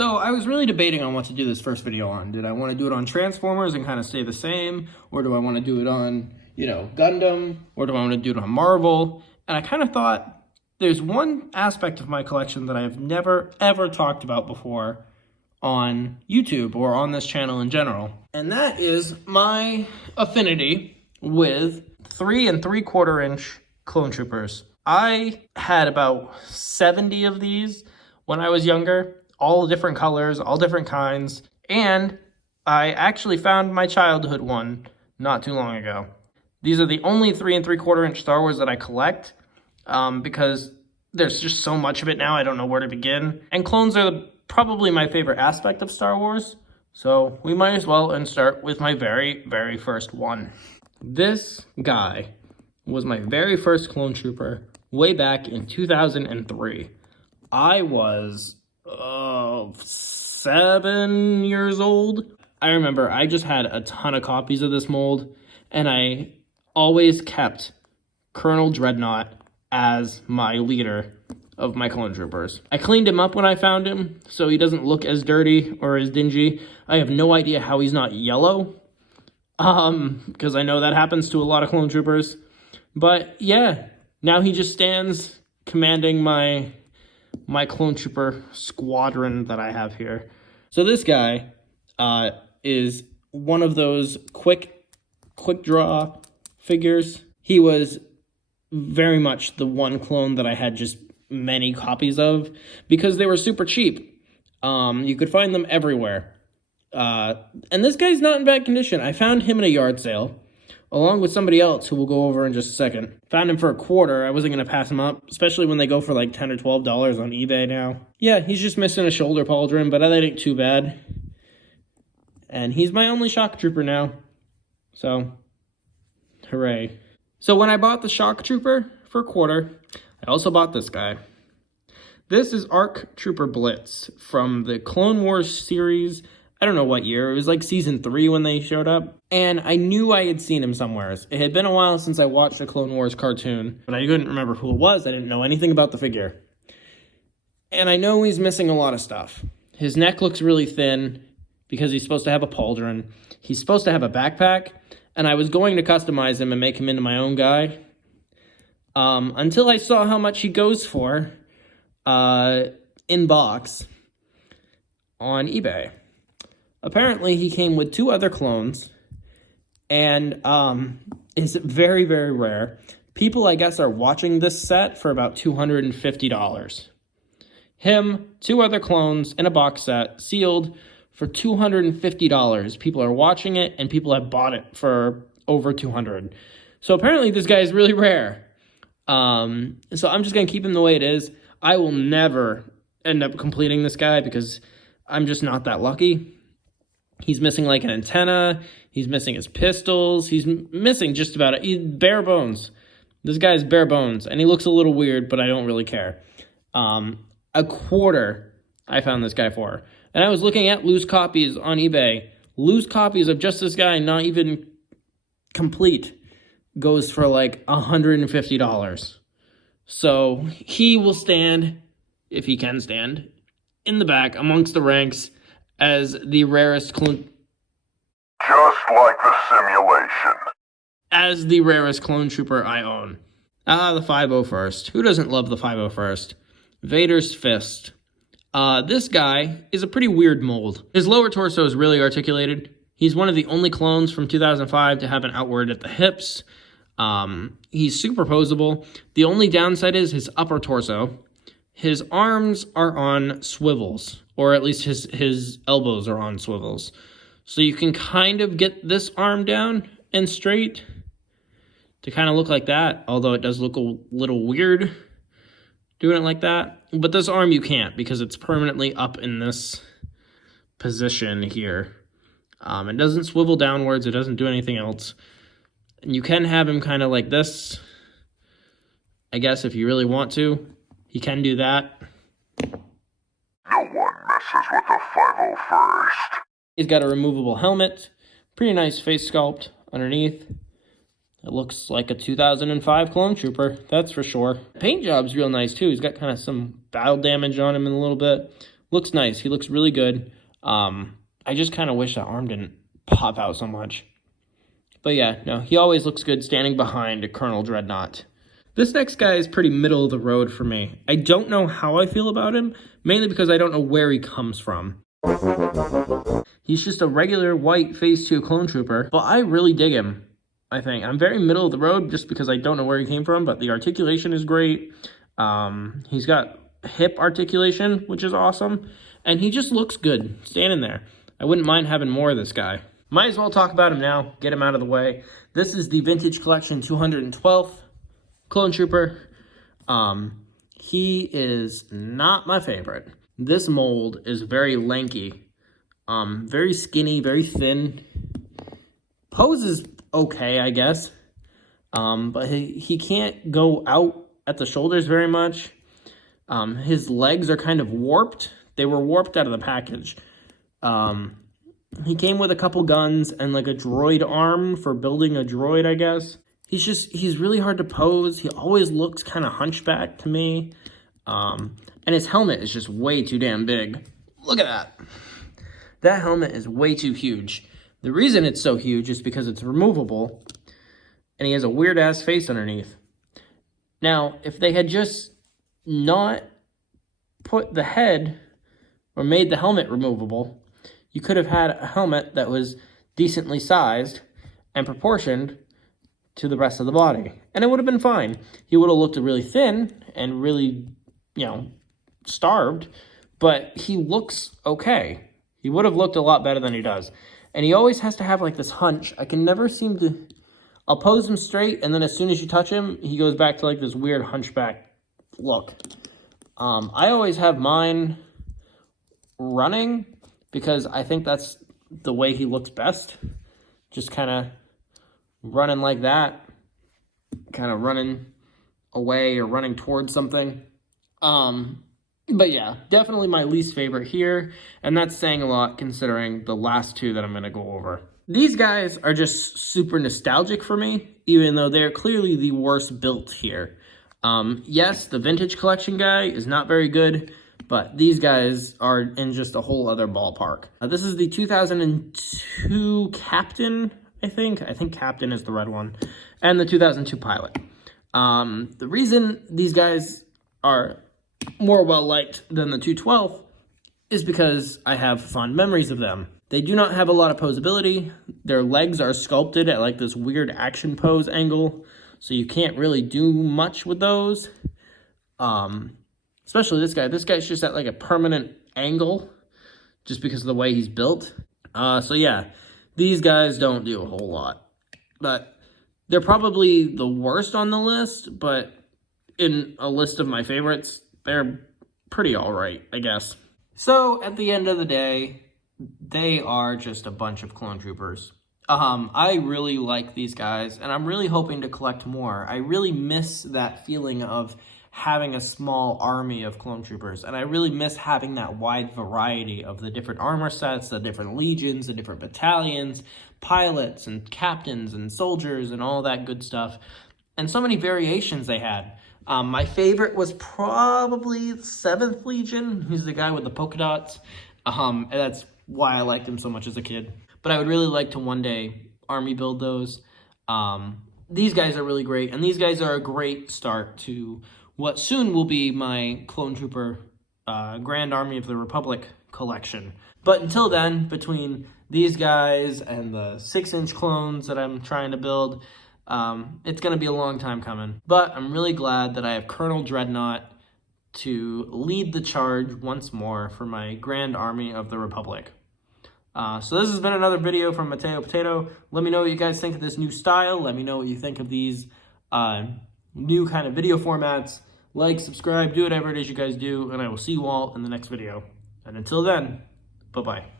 So I was really debating on what to do this first video on. Did I want to do it on Transformers and kind of stay the same? Or do I want to do it on, Gundam? Or do I want to do it on Marvel? And I kind of thought there's one aspect of my collection that I've never, ever talked about before on YouTube or on this channel in general. And that is my affinity with 3 3/4 inch Clone Troopers. I had about 70 of these when I was younger. All different colors, all different kinds, and I actually found my childhood one not too long ago. These are the only 3 3/4 inch Star Wars that I collect, because there's just so much of it now, I don't know where to begin. And clones are probably my favorite aspect of Star Wars, so we might as well start with my very, very first one. This guy was my very first Clone Trooper way back in 2003. I was 7 years old. I remember I just had a ton of copies of this mold, and I always kept Colonel Dreadnought as my leader of my Clone Troopers. I cleaned him up when I found him, so he doesn't look as dirty or as dingy. I have no idea how he's not yellow, because I know that happens to a lot of Clone Troopers. But yeah, now he just stands commanding my Clone Trooper squadron that I have here. So this guy is one of those quick draw figures. He was very much the one clone that I had just many copies of because they were super cheap. You could find them everywhere. And this guy's not in bad condition. I found him in a yard sale, along with somebody else who we'll go over in just a second. Found him for $1. I wasn't going to pass him up, especially when they go for like $10 or $12 on eBay now. Yeah, he's just missing a shoulder pauldron, but that ain't too bad. And he's my only Shock Trooper now. So, hooray. So when I bought the Shock Trooper for $1, I also bought this guy. This is ARC Trooper Blitz from the Clone Wars series. I don't know what year. It was like season 3 when they showed up. And I knew I had seen him somewhere. It had been a while since I watched a Clone Wars cartoon, but I couldn't remember who it was. I didn't know anything about the figure. And I know he's missing a lot of stuff. His neck looks really thin because he's supposed to have a pauldron. He's supposed to have a backpack. And I was going to customize him and make him into my own guy. Until I saw how much he goes for in box on eBay. Apparently, he came with 2 other clones, and is very, very rare. People, I guess, are watching this set for about $250. Him, 2 other clones in a box set, sealed for $250. People are watching it, and people have bought it for over $200. So apparently, this guy is really rare. So I'm just going to keep him the way it is. I will never end up completing this guy because I'm just not that lucky. He's missing like an antenna. He's missing his pistols. He's missing just about it. He's bare bones. This guy's bare bones. And he looks a little weird, but I don't really care. $1 I found this guy for. And I was looking at loose copies on eBay. Loose copies of just this guy, not even complete, goes for like $150. So he will stand, if he can stand, in the back amongst the ranks as the rarest clone. Just like the simulation. As the rarest Clone Trooper I own. The 501st. Who doesn't love the 501st? Vader's Fist. This guy is a pretty weird mold. His lower torso is really articulated. He's one of the only clones from 2005 to have an outward at the hips. He's superposable. The only downside is his upper torso. His arms are on swivels, or at least his elbows are on swivels. So you can kind of get this arm down and straight to kind of look like that, although it does look a little weird doing it like that. But this arm you can't because it's permanently up in this position here. It doesn't swivel downwards. It doesn't do anything else. And you can have him kind of like this, I guess, if you really want to. He can do that. No one messes with the 501st. He's got a removable helmet. Pretty nice face sculpt underneath. It looks like a 2005 Clone Trooper, that's for sure. Paint job's real nice too. He's got kind of some battle damage on him in a little bit. Looks nice. He looks really good. I just kind of wish that arm didn't pop out so much. But yeah, no, he always looks good standing behind a Colonel Dreadnought. This next guy is pretty middle of the road for me. I don't know how I feel about him, mainly because I don't know where he comes from. He's just a regular white Phase 2 clone trooper, but I really dig him, I think. I'm very middle of the road just because I don't know where he came from, but the articulation is great. He's got hip articulation, which is awesome, and he just looks good standing there. I wouldn't mind having more of this guy. Might as well talk about him now, get him out of the way. This is the Vintage Collection 212th Clone Trooper. He is not my favorite. This mold is very lanky, very skinny, very thin. Pose is okay, I guess, but he can't go out at the shoulders very much. His legs are kind of warped. They were warped out of the package. He came with a couple guns and like a droid arm for building a droid, I guess. He's really hard to pose. He always looks kind of hunchback to me. And his helmet is just way too damn big. Look at that. That helmet is way too huge. The reason it's so huge is because it's removable and he has a weird ass face underneath. Now, if they had just not put the head or made the helmet removable, you could have had a helmet that was decently sized and proportioned to the rest of the body, and it would have been fine. He would have looked really thin and really, starved, but he looks okay. He would have looked a lot better than he does. And he always has to have like this hunch. I can never seem to... I'll pose him straight, and then as soon as you touch him, he goes back to like this weird hunchback look. I always have mine running because I think that's the way he looks best. Just kind of running like that. Kind of running away or running towards something. But yeah, definitely my least favorite here, and that's saying a lot considering the last two that I'm going to go over. These guys are just super nostalgic for me, even though they're clearly the worst built here. Yes, the Vintage Collection guy is not very good, but these guys are in just a whole other ballpark. This is the 2002 Captain, I think. I think Captain is the red one, and the 2002 Pilot. The reason these guys are more well-liked than the 212 is because I have fond memories of them. They do not have a lot of posability. Their legs are sculpted at like this weird action pose angle, so you can't really do much with those. Especially this guy. This guy's just at like a permanent angle just because of the way he's built. So yeah, these guys don't do a whole lot. But they're probably the worst on the list, but in a list of my favorites, they're pretty all right, I guess. So at the end of the day, they are just a bunch of clone troopers. I really like these guys, and I'm really hoping to collect more. I really miss that feeling of having a small army of clone troopers, and I really miss having that wide variety of the different armor sets, the different legions, the different battalions, pilots and captains and soldiers and all that good stuff, and so many variations they had. My favorite was probably the 7th Legion. He's the guy with the polka dots. And that's why I liked him so much as a kid. But I would really like to one day army build those. These guys are really great, and these guys are a great start to what soon will be my Clone Trooper Grand Army of the Republic collection. But until then, between these guys and the 6-inch clones that I'm trying to build, it's going to be a long time coming. But I'm really glad that I have Colonel Dreadnought to lead the charge once more for my Grand Army of the Republic. So this has been another video from Mateo Potato. Let me know what you guys think of this new style. Let me know what you think of these new kind of video formats. Like, subscribe, do whatever it is you guys do, and I will see you all in the next video. And until then, bye-bye.